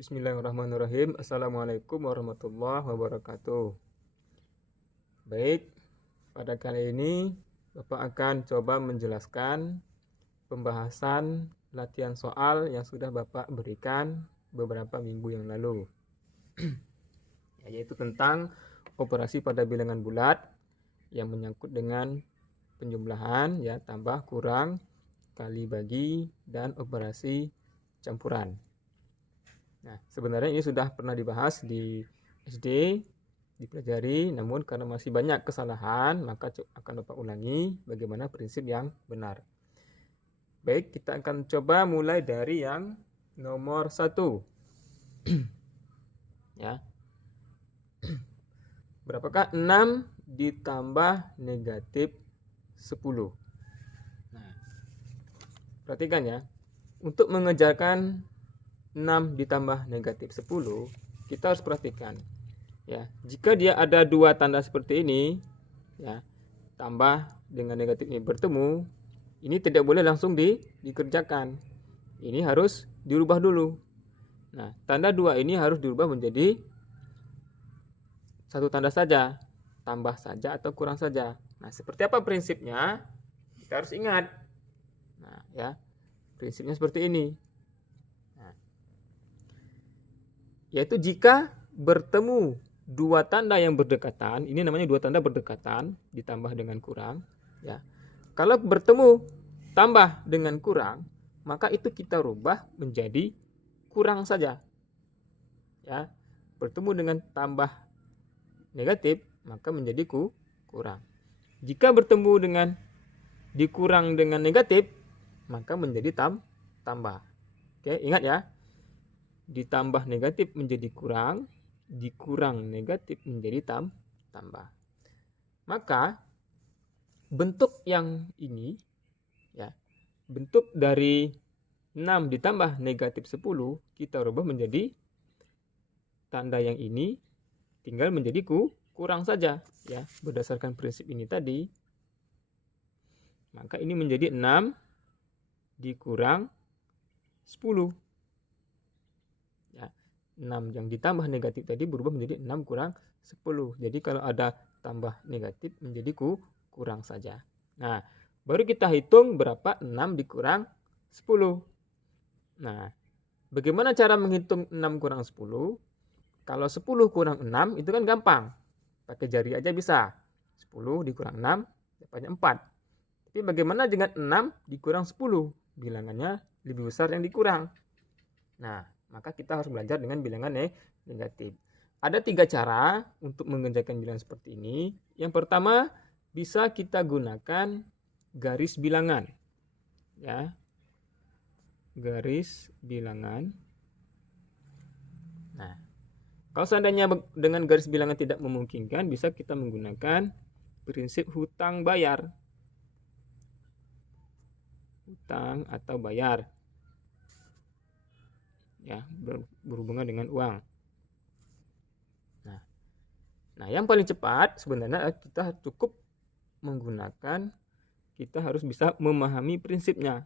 Bismillahirrahmanirrahim. Assalamualaikum warahmatullahi wabarakatuh. Baik, pada kali ini Bapak akan coba menjelaskan pembahasan latihan soal yang sudah Bapak berikan beberapa minggu yang lalu, yaitu tentang operasi pada bilangan bulat yang menyangkut dengan penjumlahan, ya, tambah, kurang, kali bagi, dan operasi campuran. Nah, sebenarnya ini sudah pernah dibahas di SD, dipelajari, namun karena masih banyak kesalahan, maka akan Bapak ulangi bagaimana prinsip yang benar. Baik, kita akan coba mulai dari yang nomor 1. Ya. Berapakah 6 ditambah negatif 10? Nah, perhatikan ya. Untuk mengejarkan 6 ditambah negatif 10, kita harus perhatikan ya, jika dia ada dua tanda seperti ini ya, tambah dengan negatif ini bertemu, ini tidak boleh langsung dikerjakan, ini harus dirubah dulu. Nah, tanda 2 ini harus dirubah menjadi satu tanda saja, tambah saja atau kurang saja. Nah, seperti apa prinsipnya? Kita harus ingat. Nah, ya, prinsipnya seperti ini. Yaitu jika bertemu dua tanda yang berdekatan, ini namanya dua tanda berdekatan ditambah dengan kurang, ya. Kalau bertemu tambah dengan kurang, maka itu kita rubah menjadi kurang saja. Ya. Bertemu dengan tambah negatif, maka menjadi kurang. Jika bertemu dengan dikurang dengan negatif, maka menjadi tambah. Oke, ingat ya. Ditambah negatif menjadi kurang, dikurang negatif menjadi tambah. Maka bentuk yang ini ya, bentuk dari 6 ditambah negatif 10 kita rubah menjadi tanda yang ini tinggal menjadi kurang saja ya, berdasarkan prinsip ini tadi. Maka ini menjadi 6 dikurang 10. 6 yang ditambah negatif tadi berubah menjadi 6 kurang 10. Jadi kalau ada tambah negatif menjadi kurang saja. Nah, baru kita hitung berapa 6 dikurang 10. Nah, bagaimana cara menghitung 6 kurang 10? Kalau 10 kurang 6 itu kan gampang. Pakai jari aja bisa. 10 dikurang 6 dapatnya 4. Tapi bagaimana dengan 6 dikurang 10? Bilangannya lebih besar yang dikurang. Nah, maka kita harus belajar dengan bilangan negatif. Ada 3 cara untuk mengerjakan bilangan seperti ini. Yang pertama, bisa kita gunakan garis bilangan. Ya. Garis bilangan. Nah, kalau seandainya dengan garis bilangan tidak memungkinkan, bisa kita menggunakan prinsip hutang bayar. Hutang atau bayar. Ya, berhubungan dengan uang. Nah, yang paling cepat sebenarnya kita cukup menggunakan, kita harus bisa memahami prinsipnya.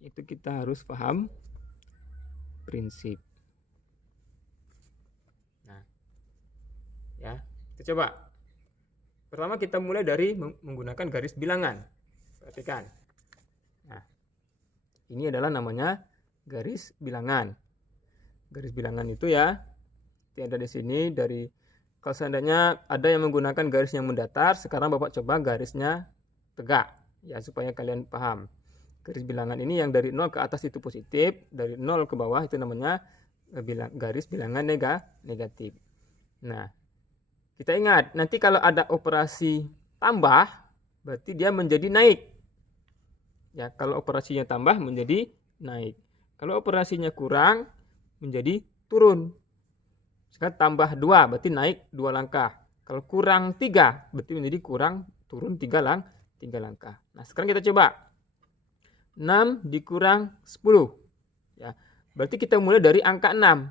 Itu kita harus paham prinsip. Nah, ya, kita coba. Pertama kita mulai dari menggunakan garis bilangan. Perhatikan. Nah, ini adalah namanya garis bilangan. Garis bilangan itu ya, ada di sini dari, kalau seandainya ada yang menggunakan garis yang mendatar, sekarang Bapak coba garisnya tegak ya, supaya kalian paham. Garis bilangan ini yang dari 0 ke atas itu positif, dari 0 ke bawah itu namanya garis bilangan negatif. Nah, kita ingat nanti kalau ada operasi tambah berarti dia menjadi naik. Ya, kalau operasinya tambah menjadi naik. Kalau operasinya kurang menjadi turun. Sekarang tambah 2 berarti naik 2 langkah. Kalau kurang 3 berarti menjadi kurang turun 3 langkah. Nah, sekarang kita coba. 6 dikurang 10. Ya, berarti kita mulai dari angka 6.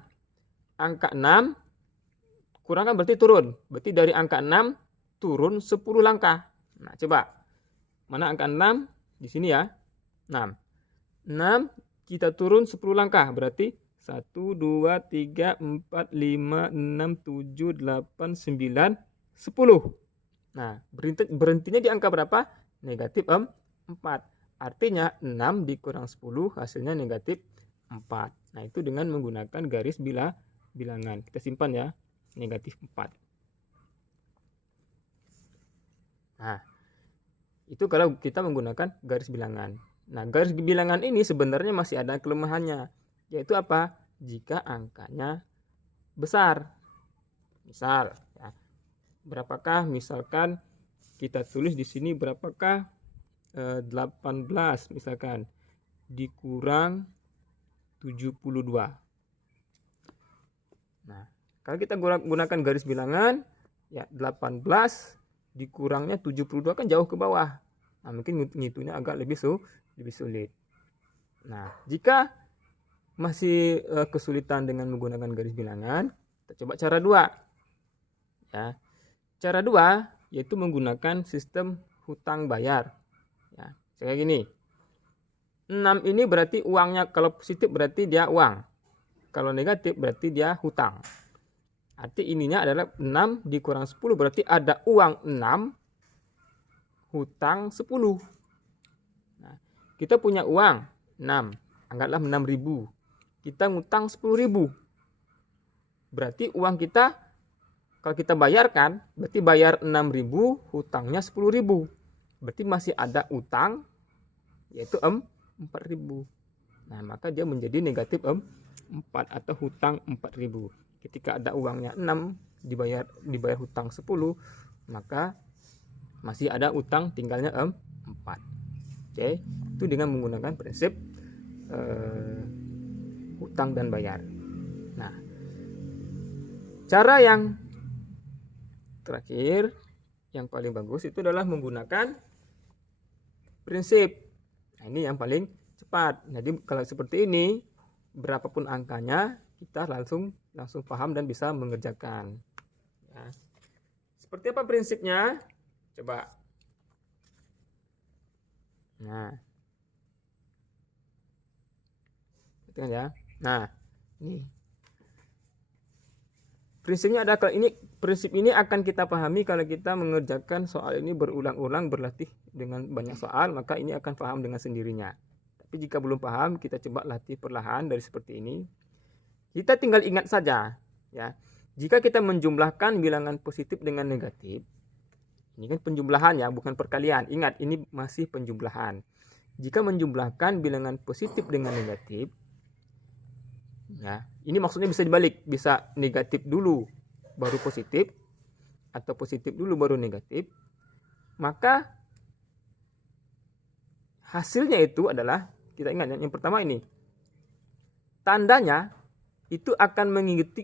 Angka 6 kurang kan berarti turun. Berarti dari angka 6 turun 10 langkah. Nah, coba. Mana angka 6? Di sini ya. 6. 6 kita turun 10 langkah, berarti 1, 2, 3, 4, 5, 6, 7, 8, 9, 10. Nah, berhentinya di angka berapa? Negatif 4. Artinya 6 dikurang 10 hasilnya negatif 4. Nah, itu dengan menggunakan garis bilangan. Kita simpan ya, negatif 4. Nah, itu kalau kita menggunakan garis bilangan. Nah, garis bilangan ini sebenarnya masih ada kelemahannya. Yaitu apa? Jika angkanya besar. Misal, ya, berapakah misalkan kita tulis di sini berapakah 18 misalkan dikurang 72. Nah, kalau kita gunakan garis bilangan, ya 18 dikurangnya 72 kan jauh ke bawah. Nah, mungkin ngitungnya agak lebih sulit. Nah, jika masih kesulitan dengan menggunakan garis bilangan, kita coba cara 2. Ya. Cara 2 yaitu menggunakan sistem hutang bayar. Ya, kayak gini. 6 ini berarti uangnya, kalau positif berarti dia uang. Kalau negatif berarti dia hutang. Arti ininya adalah 6 dikurang 10 berarti ada uang 6, hutang 10. Nah, kita punya uang 6, anggaplah 6.000. Kita ngutang 10.000. Berarti uang kita kalau kita bayarkan, berarti bayar 6.000, hutangnya 10.000. Berarti masih ada utang yaitu 4.000. Nah, maka dia menjadi negatif 4 atau hutang 4.000. Ketika ada uangnya 6, dibayar hutang 10, maka masih ada utang tinggalnya 4. Oke, itu dengan menggunakan prinsip hutang dan bayar. Nah, cara yang terakhir yang paling bagus itu adalah menggunakan prinsip. Nah, ini yang paling cepat. Jadi kalau seperti ini, berapapun angkanya kita langsung paham dan bisa mengerjakan. Ya. Seperti apa prinsipnya? Coba. Nah, itu ya. Nah, ini prinsipnya ada. Kalau ini prinsip ini akan kita pahami kalau kita mengerjakan soal ini berulang-ulang, berlatih dengan banyak soal, maka ini akan paham dengan sendirinya. Tapi jika belum paham, kita coba latih perlahan dari seperti ini. Kita tinggal ingat saja, ya. Jika kita menjumlahkan bilangan positif dengan negatif, ini kan penjumlahan ya, bukan perkalian. Ingat, ini masih penjumlahan. Jika menjumlahkan bilangan positif dengan negatif, ya, ini maksudnya bisa dibalik, bisa negatif dulu baru positif, atau positif dulu baru negatif. Maka hasilnya itu adalah, kita ingat yang pertama ini, tandanya itu akan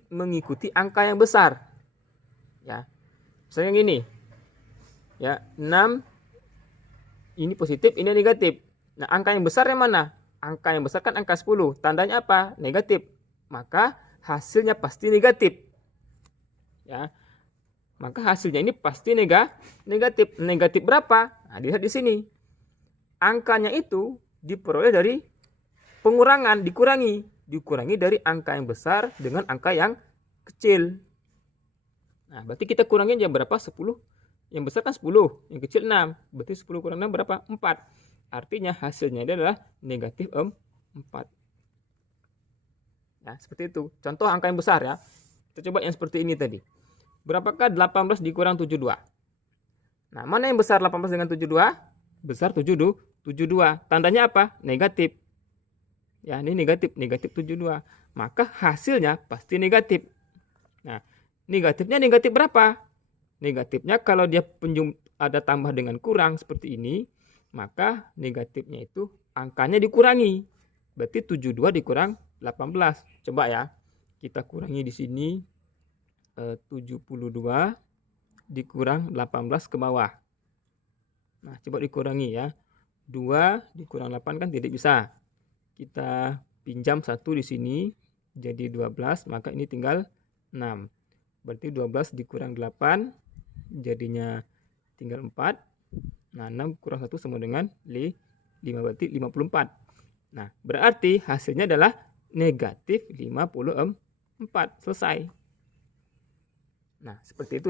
mengikuti angka yang besar. Ya. Misalnya gini. Ya, 6 ini positif, ini negatif. Nah, angka yang besar yang mana? Angka yang besar kan angka 10. Tandanya apa? Negatif. Maka hasilnya pasti negatif. Ya. Maka hasilnya ini pasti negatif. Negatif berapa? Nah, dilihat di sini. Angkanya itu diperoleh dari pengurangan, dikurangi dari angka yang besar dengan angka yang kecil. Nah, berarti kita kurangin yang berapa? 10. Yang besar kan 10, yang kecil 6. Berarti 10 kurang 6 berapa? 4. Artinya hasilnya adalah negatif 4. Nah, seperti itu. Contoh angka yang besar ya. Kita coba yang seperti ini tadi. Berapakah 18 dikurang 72? Nah, mana yang besar 18 dengan 72? Besar 72. Tandanya apa? Negatif. Ya, ini negatif 72. Maka hasilnya pasti negatif. Nah, negatifnya negatif berapa? Negatifnya kalau dia ada tambah dengan kurang seperti ini, maka negatifnya itu angkanya dikurangi. Berarti 72 dikurang 18. Coba ya. Kita kurangi di sini 72 dikurang 18 ke bawah. Nah, coba dikurangi ya. 2 dikurang 8 kan tidak bisa. Kita pinjam 1 di sini jadi 12, maka ini tinggal 6. Berarti 12 dikurang 8 jadinya tinggal 4. Nah, 6 kurang 1 sama dengan 5, berarti 54. Nah, berarti hasilnya adalah negatif 54. Selesai. Nah, seperti itu ya.